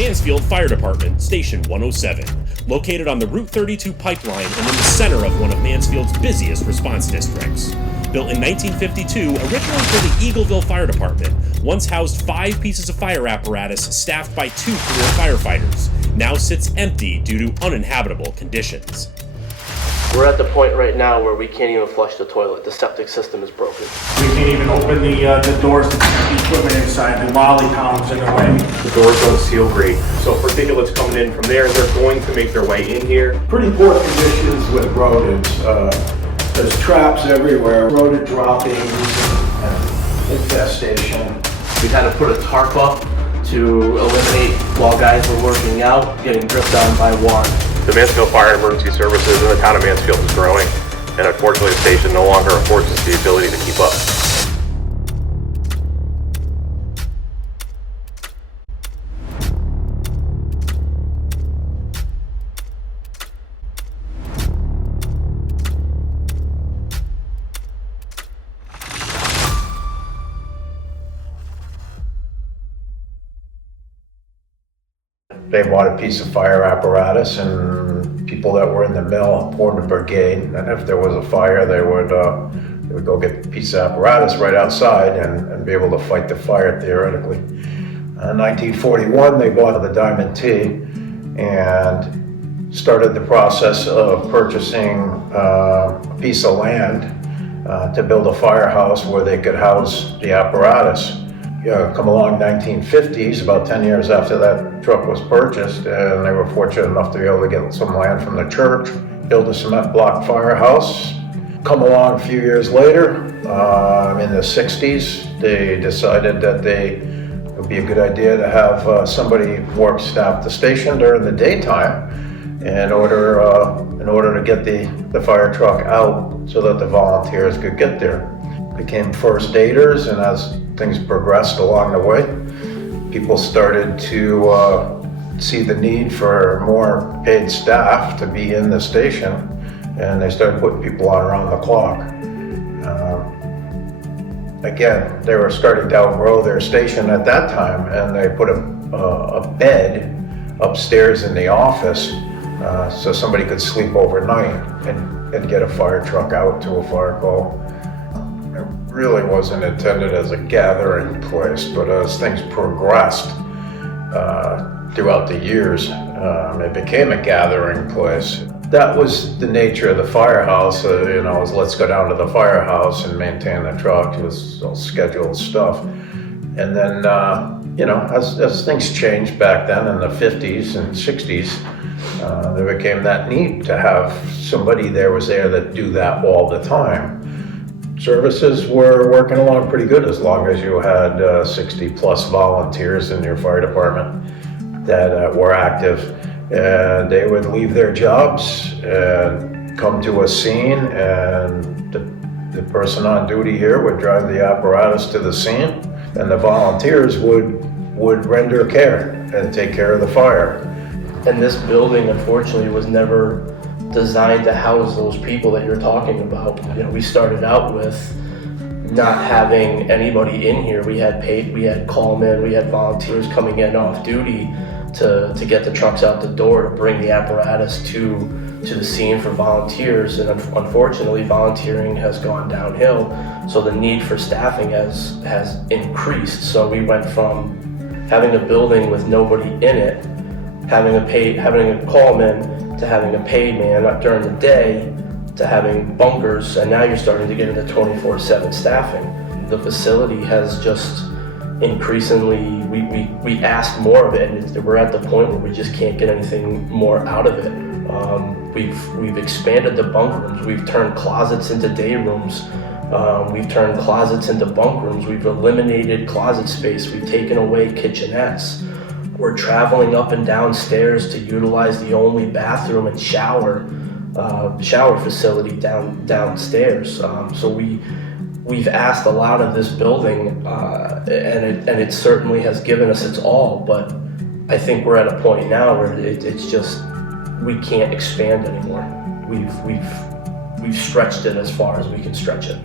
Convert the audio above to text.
Mansfield Fire Department Station 107, located on the Route 32 pipeline and in the center of one of Mansfield's busiest response districts. Built in 1952, originally for the Eagleville Fire Department, once housed 5 pieces of fire apparatus staffed by 2 career firefighters, now sits empty due to uninhabitable conditions. We're at the point right now where we can't even flush the toilet. The septic system is broken. We can't even open the doors to the equipment inside. The lolly pounds in the way. The doors don't seal great. So particulates coming in from there, they're going to make their way in here. Pretty poor conditions with rodents. There's traps everywhere, rodent droppings and infestation. We had to put a tarp up to eliminate while guys were working out, getting dripped on by water. The Mansfield Fire and Emergency Services in the town of Mansfield is growing, and unfortunately the station no longer affords us the ability to keep up. They bought a piece of fire apparatus, and people that were in the mill formed a brigade, and if there was a fire, they would go get the piece of apparatus right outside and be able to fight the fire theoretically. In 1941, they bought the Diamond T and started the process of purchasing a piece of land to build a firehouse where they could house the apparatus. Come along 1950s, about 10 years after that truck was purchased, and they were fortunate enough to be able to get some land from the church, build a cement block firehouse. Come along a few years later, in the 60s, they decided that it would be a good idea to have somebody staff the station during the daytime in order to get the fire truck out so that the volunteers could get there. Became first aiders, and as things progressed along the way, people started to see the need for more paid staff to be in the station, and they started putting people on around the clock. Again, they were starting to outgrow their station at that time, and they put a bed upstairs in the office so somebody could sleep overnight and get a fire truck out to a fire call. Really wasn't intended as a gathering place, but as things progressed throughout the years, it became a gathering place. That was the nature of the firehouse, was let's go down to the firehouse and maintain the truck. It was all scheduled stuff. And then, as things changed back then in the 50s and 60s, there became that need to have somebody was there that do that all the time. Services were working along pretty good as long as you had 60 plus volunteers in your fire department that were active, and they would leave their jobs and come to a scene, and the person on duty here would drive the apparatus to the scene, and the volunteers would render care and take care of the fire. And this building, unfortunately, was never designed to house those people that you're talking about. We started out with not having anybody in here. We had callmen, we had volunteers coming in off duty to get the trucks out the door, to bring the apparatus to the scene for volunteers. And unfortunately, volunteering has gone downhill, so the need for staffing has increased. So we went from having a building with nobody in it, having a callman, to having a paid man during the day, to having bunkers, and now you're starting to get into 24/7 staffing. The facility has just increasingly, we ask more of it, and we're at the point where we just can't get anything more out of it. We've expanded the bunk rooms, we've turned closets into day rooms, we've turned closets into bunk rooms, we've eliminated closet space, we've taken away kitchenettes. We're traveling up and down stairs to utilize the only bathroom and shower facility downstairs. So we've asked a lot of this building, and it certainly has given us its all. But I think we're at a point now where it's just we can't expand anymore. We've stretched it as far as we can stretch it.